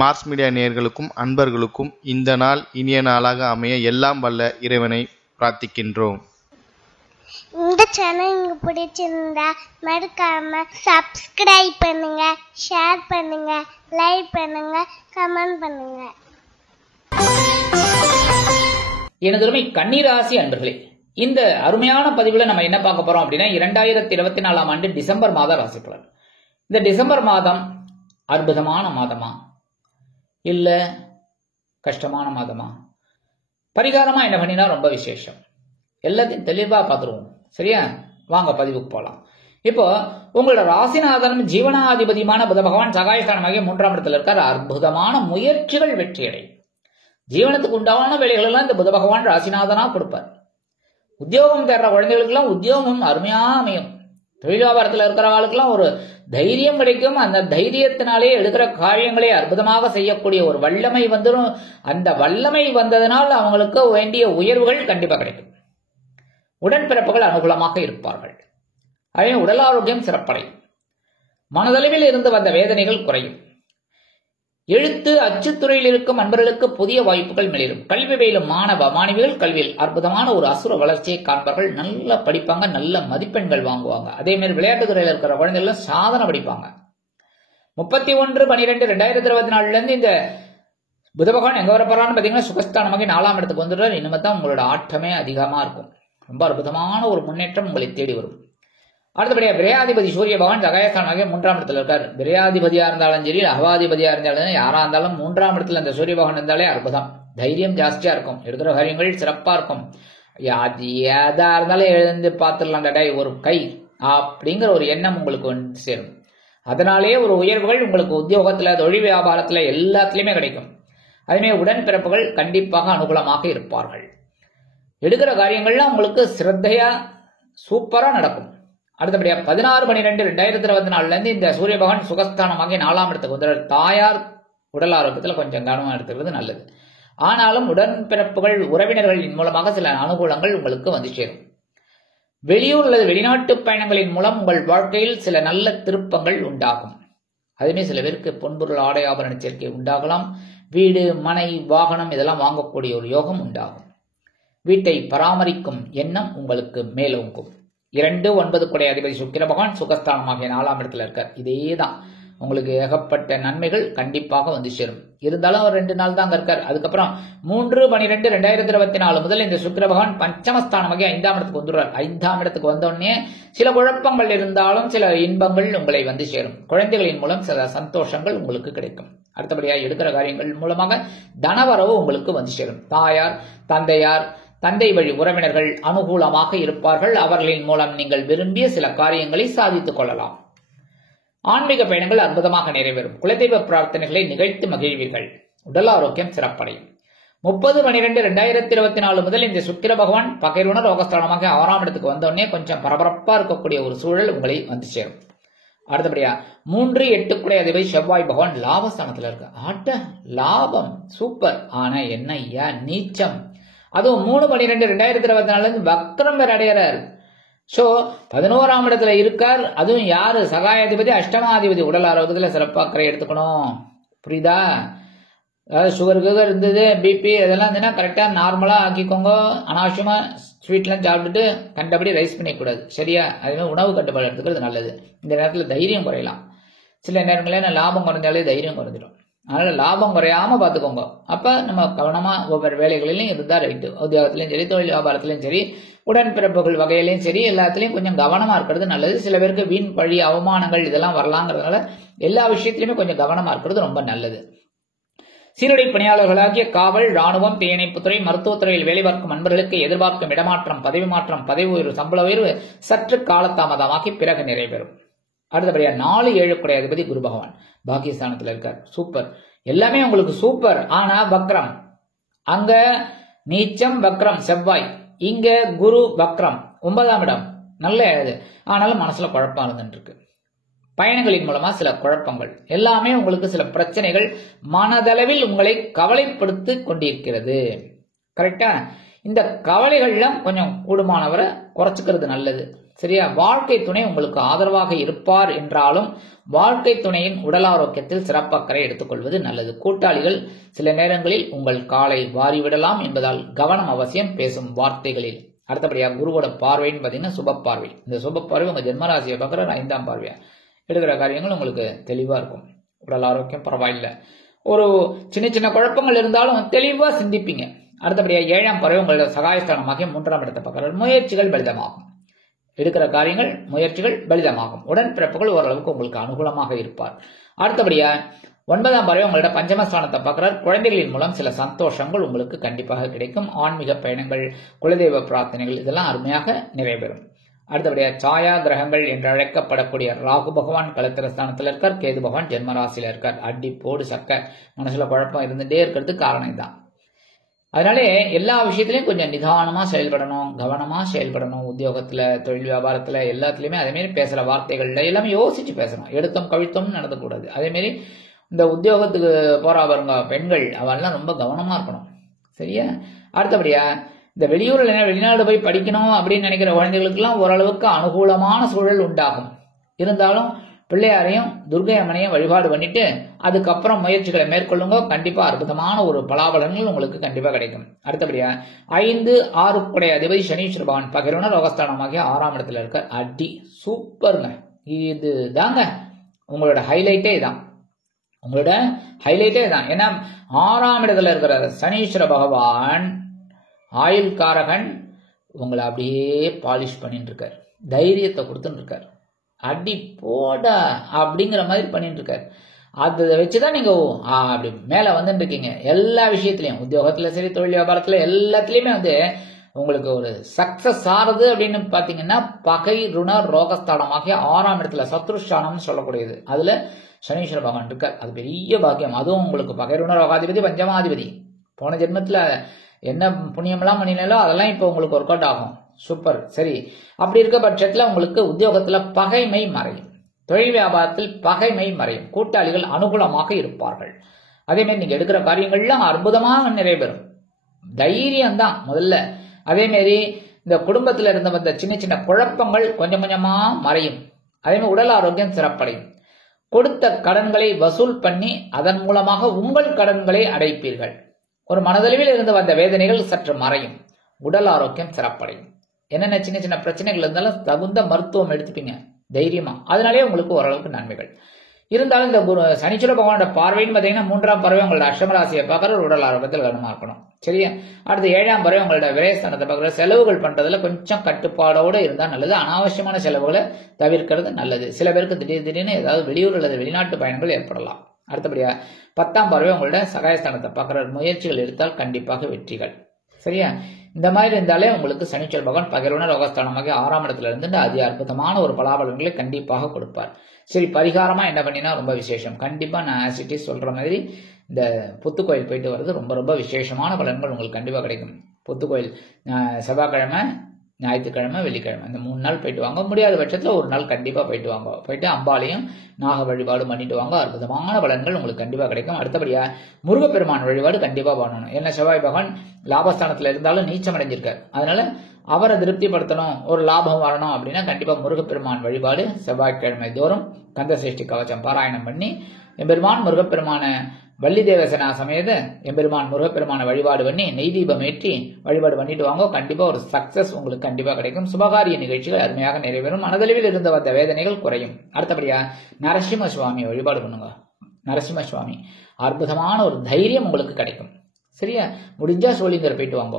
Mars media நேயர்களுக்கும் அன்பர்களுக்கும் இந்த நாள் இனிய நாளாக அமைய எல்லாம் வல்ல இறைவனை பிரார்த்திக்கின்றோம். இந்த சேனல் உங்களுக்கு பிடிச்சிருந்தா மறக்காம சப்ஸ்கிரைப் பண்ணுங்க, ஷேர் பண்ணுங்க, லைக் பண்ணுங்க, கமெண்ட் பண்ணுங்க. எனதுமை கன்னிராசி அன்பர்களே, இந்த அருமையான பதிவுல நம்ம என்ன பார்க்க போறோம் அப்படின்னா 2024ஆம் ஆண்டு டிசம்பர் மாத ராசி பலன். இந்த டிசம்பர் மாதம் அற்புதமான மாதமா இல்ல கஷ்டமான மாதமா? பரிகாரமா என்ன பண்ணினா ரொம்ப விசேஷம், எல்லாத்தையும் தெளிவா பார்த்துருவோம். சரியா? வாங்க பதிவுக்கு போலாம். இப்போ உங்களோட ராசிநாதனும் ஜீவனாதிபதியுமான புத பகவான் சகாயஸ்தானமாகிய 3ஆம் இடத்துல இருக்கார். அற்புதமான முயற்சிகள் வெற்றியடை. ஜீவனத்துக்கு உண்டான வேலைகள் எல்லாம் இந்த புத பகவான் ராசிநாதனா கொடுப்பார். உத்தியோகம் தேடுற குழந்தைகளுக்கு எல்லாம் உத்தியோகம் அருமையா அமையும். தொழில் வியாபாரத்தில் இருக்கிறவர்களுக்கெல்லாம் ஒரு தைரியம் கிடைக்கும். அந்த தைரியத்தினாலே எடுக்கிற காரியங்களை அற்புதமாக செய்யக்கூடிய ஒரு வல்லமை வந்துடும். அந்த வல்லமை வந்ததனால் அவங்களுக்கு வேண்டிய உயர்வுகள் கண்டிப்பா கிடைக்கும். உடன்பிறப்புகள் அனுகூலமாக இருப்பார்கள். அதே உடல் ஆரோக்கியம் சிறப்படையும். மனதளவில் இருந்து வந்த வேதனைகள் குறையும். எழுத்து அச்சுத்துறையில் இருக்கும் அன்பர்களுக்கு புதிய வாய்ப்புகள் மிளிரும். கல்வி பயிலும் மாணவ மாணவிகள் கல்வியில் அற்புதமான ஒரு அசுர வளர்ச்சியை காண்பார்கள். நல்லா படிப்பாங்க, நல்ல மதிப்பெண்கள் வாங்குவாங்க. அதே மாதிரி விளையாட்டு துறையில் இருக்கிற குழந்தைகள் சாதனை படிப்பாங்க. 31/12/2024 இருந்து இந்த புத பகவான் எங்க வரப்போறான்னு பாத்தீங்கன்னா சுகஸ்தானமாக 4ஆம் இடத்துக்கு வந்துடுறார். இனிமே தான் உங்களோட ஆட்டமே அதிகமா இருக்கும். ரொம்ப அற்புதமான ஒரு முன்னேற்றம் உங்களை தேடி வரும். அடுத்தபடியா விரையாதிபதி சூரிய பகவான் சகாயஸ்தானமாக 3ஆம் இடத்துல இருக்கார். விரையாதிபதியா இருந்தாலும் சரி, அகவாதிபதியா இருந்தாலும் யாரா இருந்தாலும் 3ஆம் இடத்துல இந்த சூரிய பகவான் இருந்தாலே அற்புதம். தைரியம் ஜாஸ்தியா இருக்கும். எடுக்கிற காரியங்கள் சிறப்பா இருக்கும். எதா இருந்தாலும் எழுந்து பார்த்துடலாம், டை ஒரு கை அப்படிங்கிற ஒரு எண்ணம் உங்களுக்கு வந்து சேரும். அதனாலே ஒரு உயர்வுகள் உங்களுக்கு உத்தியோகத்துல, தொழில் வியாபாரத்துல எல்லாத்துலயுமே கிடைக்கும். அதுமே உடன்பிறப்புகள் கண்டிப்பாக அனுகூலமாக இருப்பார்கள். எடுக்கிற காரியங்கள்லாம் உங்களுக்கு சிரத்தையா சூப்பரா நடக்கும். அடுத்தபடியா 16/12/2024 இருந்து இந்த சூரிய பகவான் சுகஸ்தானமாக 4ஆம் இடத்துக்கு வந்து தாயார் உடல் ஆரோக்கியத்தில் கொஞ்சம் கவனம் எடுத்துக்கிறது நல்லது. ஆனாலும் உடன்பிறப்புகள் உறவினர்களின் மூலமாக சில அனுகூலங்கள் உங்களுக்கு வந்து சேரும். வெளியூர் அல்லது வெளிநாட்டு பயணங்களின் மூலம் உங்கள் வாழ்க்கையில் சில நல்ல திருப்பங்கள் உண்டாகும். அதுமே சில பேருக்கு பொன்பொருள் ஆடை ஆபரண சேர்க்கை உண்டாகலாம். வீடு, மனை, வாகனம் இதெல்லாம் வாங்கக்கூடிய ஒரு யோகம் உண்டாகும். வீட்டை பராமரிக்கும் எண்ணம் உங்களுக்கு மேலோங்கும். 2/9 குடை அதிபதி சுக்கிர பகவான் சுகஸ்தானமாக 4ஆம் இடத்துல இருக்கார். இதேதான் உங்களுக்கு ஏகப்பட்ட நன்மைகள் கண்டிப்பாக வந்து சேரும். இருந்தாலும் அவர் 2 நாள் தான் இருக்கார். அதுக்கப்புறம் 3/12/2024 முதல் இந்த சுக்கிர பகவான் பஞ்சமஸ்தானமாக 5ஆம் இடத்துக்கு வந்துடுறார். 5ஆம் இடத்துக்கு வந்தோடனே சில குழப்பங்கள் இருந்தாலும் சில இன்பங்கள் உங்களை வந்து சேரும். குழந்தைகளின் மூலம் சில சந்தோஷங்கள் உங்களுக்கு கிடைக்கும். அடுத்தபடியாக எடுக்கிற காரியங்கள் மூலமாக தனவரவு உங்களுக்கு வந்து சேரும். தாயார், தந்தையார், தந்தை வழி உறவினர்கள் அனுகூலமாக இருப்பார்கள். அவர்களின் மூலம் நீங்கள் விரும்பிய சில காரியங்களை சாதித்துக் கொள்ளலாம். ஆன்மீக பயணங்கள் அற்புதமாக நிறைவேறும். குலதெய்வ பிரார்த்தனைகளை நிகழ்த்து மகிழ்வீர்கள். உடல் ஆரோக்கியம் சிறப்படையும். 30/12/2024 முதல் இந்த சுக்கிர பகவான் பகைருண ரோகஸ்தானமாக 6ஆம் இடத்துக்கு வந்தோடனே கொஞ்சம் பரபரப்பா இருக்கக்கூடிய ஒரு சூழல் உங்களை வந்து சேரும். அடுத்தபடியா 3/8 குடை அதிபதி செவ்வாய் பகவான் லாபஸ்தானத்துல இருக்கு. ஆட்ட லாபம் சூப்பர். ஆனா என்ன ஐயா, நீச்சம். அதுவும் 3/12/2024 வக்ரம் வேற அடையிறார். சோ 11ஆம் இடத்துல இருக்கார். அதுவும் யாரு? சகாயாதிபதி, அஷ்டமாதிபதி. உடல் ஆரோக்கியத்துல சிறப்பா அக்கறை எடுத்துக்கணும். புரியுதா? அதாவது சுகர் இருந்தது, பிபி இதெல்லாம் இருந்ததுன்னா கரெக்டா நார்மலா ஆக்கிக்கோங்க. அனாவசியமா ஸ்வீட்லாம் சாப்பிட்டுட்டு கண்டபடி ரைஸ் பண்ணிக்கூடாது. சரியா? அதுமாதிரி உணவு கட்டுப்பாடு எடுத்துக்கிறது நல்லது. இந்த நேரத்தில் தைரியம் குறையலாம். சில நேரங்களில் லாபம் குறைஞ்சாலே தைரியம் குறைஞ்சிடும். அதனால லாபம் குறையாம பாத்துக்கோங்க. அப்ப நம்ம கவனமா ஒவ்வொரு வேலைகளிலும் இருந்தா ரைட்டு. உத்தியோகத்திலையும் சரி, தொழில் வியாபாரத்திலையும் சரி, உடன்பிறப்புகள் வகையிலையும் சரி, எல்லாத்திலையும் கொஞ்சம் கவனமா இருக்கிறது நல்லது. சில பேருக்கு வீண் பழி, அவமானங்கள் இதெல்லாம் வரலாங்கிறதுனால எல்லா விஷயத்திலுமே கொஞ்சம் கவனமா இருக்கிறது ரொம்ப நல்லது. சீருடை பணியாளர்களாகிய காவல், ராணுவம், தீயணைப்புத்துறை, மருத்துவத்துறையில் வேலை பார்க்கும் அன்பர்களுக்கு எதிர்பார்க்கும் இடமாற்றம், பதவி மாற்றம், பதவி உயர்வு, சம்பள உயர்வு சற்று காலதாமதமாகி பிறகு நிறைவேறும். அடுத்தபடியா 4/7 குடை அதிபதி குரு பகவான் பாகிஸ்தானத்துல இருக்கார். சூப்பர். எல்லாமே உங்களுக்கு சூப்பர். ஆனா வக்ரம். அங்க நீச்சம் வக்ரம் செவ்வாய், இங்க குரு வக்ரம் 9ஆம் இடம். நல்ல இது. ஆனாலும் மனசுல குழப்பம் இருந்துட்டு இருக்கு. பயணங்களின் மூலமா சில குழப்பங்கள் எல்லாமே உங்களுக்கு சில பிரச்சனைகள் மனதளவில் உங்களை கவலைப்படுத்தி கொண்டிருக்கிறது. கரெக்டா? இந்த கவலைகள்லாம் கொஞ்சம் கூடுமானவரை குறைச்சிக்கிறது நல்லது. சரியா? வாழ்க்கை துணை உங்களுக்கு ஆதரவாக இருப்பார் என்றாலும் வாழ்க்கை துணையின் உடல் ஆரோக்கியத்தில் சிறப்பக்கறை எடுத்துக்கொள்வது நல்லது. கூட்டாளிகள் சில நேரங்களில் உங்கள் காலை வாரிவிடலாம் என்பதால் கவனம் அவசியம் பேசும் வார்த்தைகளில். அடுத்தபடியா குருவோட பார்வைன்னு பாத்தீங்கன்னா சுப பார்வை. இந்த சுப பார்வை உங்க ஜென்மராசியை பார்க்குற 5ஆம் பார்வையா எடுக்கிற காரியங்கள் உங்களுக்கு தெளிவா இருக்கும். உடல் ஆரோக்கியம் பரவாயில்லை. ஒரு சின்ன சின்ன குழப்பங்கள் இருந்தாலும் தெளிவா சிந்திப்பீங்க. அடுத்தபடியா 7ஆம் பார்வை உங்களோட சகாயஸ்தானமாக 3ஆம் இடத்தை பார்க்கிறார். முயற்சிகள் பலிதமாகும். எடுக்கிற காரியங்கள் முயற்சிகள் பலிதமாகும். உடன்பிறப்புகள் ஓரளவுக்கு உங்களுக்கு அனுகூலமாக இருப்பார். அடுத்தபடியா 9ஆம் பார்வை உங்களோட பஞ்சமஸ்தானத்தை பார்க்கிறார். குழந்தைகளின் மூலம் சில சந்தோஷங்கள் உங்களுக்கு கண்டிப்பாக கிடைக்கும். ஆன்மீக பயணங்கள், குலதெய்வ பிரார்த்தனைகள் இதெல்லாம் அருமையாக நிறைவேறும். அடுத்தபடியா சாயா கிரகங்கள் என்று அழைக்கப்படக்கூடிய ராகு பகவான் களத்திர ஸ்தானத்தில் இருக்கார். கேது பகவான் ஜென்மராசியில இருக்கார். அடி போடு சக்க மனசுல குழப்பம் இருந்துட்டே இருக்கிறதுக்கு காரணம் தான். அதனால எல்லா விஷயத்திலையும் கொஞ்சம் நிதானமா செயல்படணும், கவனமா செயல்படணும். உத்தியோகத்துல, தொழில் வியாபாரத்துல எல்லாத்துலயுமே அதே மாதிரி பேசுற வார்த்தைகள்ல எல்லாமே யோசிச்சு பேசணும். எடுத்தோம் கவிழ்த்தோம்னு நடந்தக்கூடாது. அதே மாதிரி இந்த உத்தியோகத்துக்கு போறா பாருங்க பெண்கள், அவெல்லாம் ரொம்ப கவனமா இருக்கணும். சரியா? அடுத்தபடியா இந்த வெளியூர்ல வெளிநாடு போய் படிக்கணும் அப்படின்னு நினைக்கிற குழந்தைகளுக்கெல்லாம் ஓரளவுக்கு அனுகூலமான சூழல் உண்டாகும். இருந்தாலும் பிள்ளையாரையும் துர்க்கை அம்மனையும் வழிபாடு பண்ணிட்டு அதுக்கப்புறம் முயற்சிகளை மேற்கொள்ளுங்க. கண்டிப்பா அற்புதமான ஒரு பலாபலன்கள் உங்களுக்கு கண்டிப்பா கிடைக்கும். அடுத்தபடியா 5, 6 குடை அதிபதி சனீஸ்வர பகவான் பகிர்வன ரோகஸ்தானமாகிய 6ஆம் இடத்துல இருக்க. அடி சூப்பருங்க. இது தாங்க உங்களோட ஹைலைட்டே தான். உங்களோட ஹைலைட்டே தான். ஏன்னா 6ஆம் இடத்துல இருக்கிற சனீஸ்வர பகவான் ஆயுள்காரகன் உங்களை அப்படியே பாலிஷ் பண்ணிட்டு இருக்காரு. தைரியத்தை கொடுத்துட்டு இருக்காரு. அடி போட அப்படிங்கிற மாதிரி பண்ணிட்டு இருக்காரு. அதை வச்சுதான் நீங்க அப்படி மேல வந்துட்டு இருக்கீங்க. எல்லா விஷயத்திலையும், உத்தியோகத்துல சரி, தொழில் வியாபாரத்துல எல்லாத்துலயுமே உங்களுக்கு ஒரு சக்சஸ் ஆறுது அப்படின்னு பாத்தீங்கன்னா பகை ருண ரோகஸ்தானமாகிய 6ஆம் இடத்துல சத்ருஸ்தானம்னு சொல்லக்கூடியது. அதுல சனீஸ்வர பகவான் இருக்கார். அது பெரிய பாக்கியம். அதுவும் உங்களுக்கு பகை ருண ரோகாதிபதி பஞ்சமாதிபதி. போன ஜென்மத்துல என்ன புண்ணியமெல்லாம் பண்ணினாலோ அதெல்லாம் இப்ப உங்களுக்கு ஒர்க் அவுட் ஆகும். சூப்பர். சரி, அப்படி இருக்க பட்சத்துல உங்களுக்கு உத்தியோகத்துல பகைமை மறையும். தொழில் வியாபாரத்தில் பகைமை மறையும். கூட்டாளிகள் அனுகூலமாக இருப்பார்கள். அதே மாதிரி நீங்க எடுக்கிற காரியங்கள்லாம் அற்புதமாக நிறைவேறும். தைரியம் தான் முதல்ல. அதே மாதிரி இந்த குடும்பத்துல இருந்த வந்த சின்ன சின்ன குழப்பங்கள் கொஞ்சம் கொஞ்சமா மறையும். அதே மாதிரி உடல் ஆரோக்கியம் சிறப்படையும். கொடுத்த கடன்களை வசூல் பண்ணி அதன் மூலமாக உங்கள் கடன்களை அடைப்பீர்கள். ஒரு மனதளவில் இருந்து வந்த வேதனைகள் சற்று மறையும். உடல் ஆரோக்கியம் சிறப்படையும். என்னென்ன சின்ன சின்ன பிரச்சனைகள் இருந்தாலும் தகுந்த மருத்துவம் எடுத்துப்பீங்க தைரியமா. அதனாலே உங்களுக்கு ஓரளவுக்கு நன்மைகள் இருந்தாலும் இந்த சனீஸ்வர பகவானோட பார்வைன்னு பாத்தீங்கன்னா 3ஆம் பார்வை உங்களோட அஷ்டமராசியை பார்க்கற. உடல் ஆரோக்கியத்தில் கவனமா இருக்கணும். சரியா? அடுத்து 7ஆம் பார்வை உங்களோட விரயஸ்தானத்தை பார்க்கற. செலவுகள் பண்றதுல கொஞ்சம் கட்டுப்பாடோட இருந்தா நல்லது. அனாவசியமான செலவுகளை தவிர்க்கிறது நல்லது. சில பேருக்கு திடீர்னு ஏதாவது வெளியூர் அல்லது வெளிநாட்டு பயணங்கள் ஏற்படலாம். அடுத்தபடியா 10ஆம் பார்வை உங்களோட சகாயஸ்தானத்தை பார்க்கற. முயற்சிகள் எடுத்தால் கண்டிப்பாக வெற்றிகள். சரியா? இந்த மாதிரி இருந்தாலே உங்களுக்கு சனீஸ்வர பகவான் பகிர்வன ரோகஸ்தானமாக 6ஆம் இடத்துல இருந்து அதி அற்புதமான ஒரு பலாபலன்களை கண்டிப்பாக கொடுப்பார். சரி, பரிகாரமா என்ன பண்ணினா ரொம்ப விசேஷம். கண்டிப்பா நான் ஆசிட்டிஸ் சொல்ற மாதிரி இந்த புத்துக்கோயில் போயிட்டு வர்றது ரொம்ப ரொம்ப விசேஷமான பலன்கள் உங்களுக்கு கண்டிப்பா கிடைக்கும். புத்துக்கோயில் செவ்வாய்க்கிழமை, ஞாயிற்றுக்கிழமை, வெள்ளிக்கிழமை இந்த 3 நாள் போயிட்டு வாங்க. முடியாத பட்சத்துல ஒரு நாள் கண்டிப்பா போயிட்டு வாங்க. போயிட்டு அம்பாலையும் நாக வழிபாடு பண்ணிட்டு வாங்க. அற்புதமான பலன்கள் உங்களுக்கு கண்டிப்பா கிடைக்கும். அடுத்தபடியா முருகப்பெருமான் வழிபாடு கண்டிப்பா பண்ணணும். ஏன்னா செவ்வாய் பகவான் லாபஸ்தானத்துல இருந்தாலும் நீச்சம் அடைஞ்சிருக்காரு. அதனால அவரை திருப்திப்படுத்தணும், ஒரு லாபம் வரணும் அப்படின்னா கண்டிப்பா முருகப்பெருமான் வழிபாடு செவ்வாய்க்கிழமை தோறும் கந்தசஷ்டி கவச்சம் பாராயணம் பண்ணி எம்பெருமான் முருகப்பெருமான வள்ளி தேவசனா சமேத எம்பெருமான் முருகப்பெருமான வழிபாடு பண்ணி நெய் தீபம் ஏற்றி வழிபாடு பண்ணிட்டு வாங்க. கண்டிப்பா ஒரு சக்சஸ் உங்களுக்கு கண்டிப்பா கிடைக்கும். சுபகாரிய நிகழ்ச்சிகள் அருமையாக நிறைவேறும். மனதளவில் இருந்த வந்த வேதனைகள் குறையும். அடுத்தபடியா நரசிம்ம சுவாமி வழிபாடு பண்ணுங்க. நரசிம்ம சுவாமி அற்புதமான ஒரு தைரியம் உங்களுக்கு கிடைக்கும். சரியா? முடிஞ்சா சோளிங்கர் போயிட்டு வாங்க.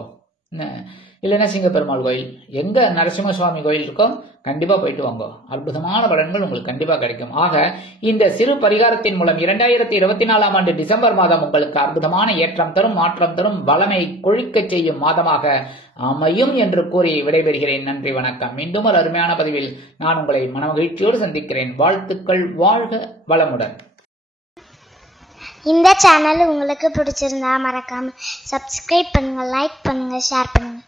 இல்லைன்னா சிங்கப்பெருமாள் கோயில், எங்க நரசிம்ம சுவாமி கோயில் இருக்கோ கண்டிப்பா போயிட்டு வாங்க. அற்புதமான பலன்கள் உங்களுக்கு கண்டிப்பா கிடைக்கும். ஆக இந்த சிறு பரிகாரத்தின் மூலம் 2024ஆம் ஆண்டு டிசம்பர் மாதம் உங்களுக்கு அற்புதமான ஏற்றம் தரும், மாற்றம் தரும், வளமை கொழிக்க செய்யும் மாதமாக அமையும் என்று கூறி விடைபெறுகிறேன். நன்றி, வணக்கம். மீண்டும் ஒரு அருமையான பதிவில் நான் உங்களை மனமகிழ்ச்சியோடு சந்திக்கிறேன். வாழ்த்துக்கள். வாழ்க வளமுடன். இந்த சேனல் உங்களுக்கு பிடிச்சிருந்தா மறக்காம சப்ஸ்கிரைப் பண்ணுங்க, லைக் பண்ணுங்க, ஷேர் பண்ணுங்க.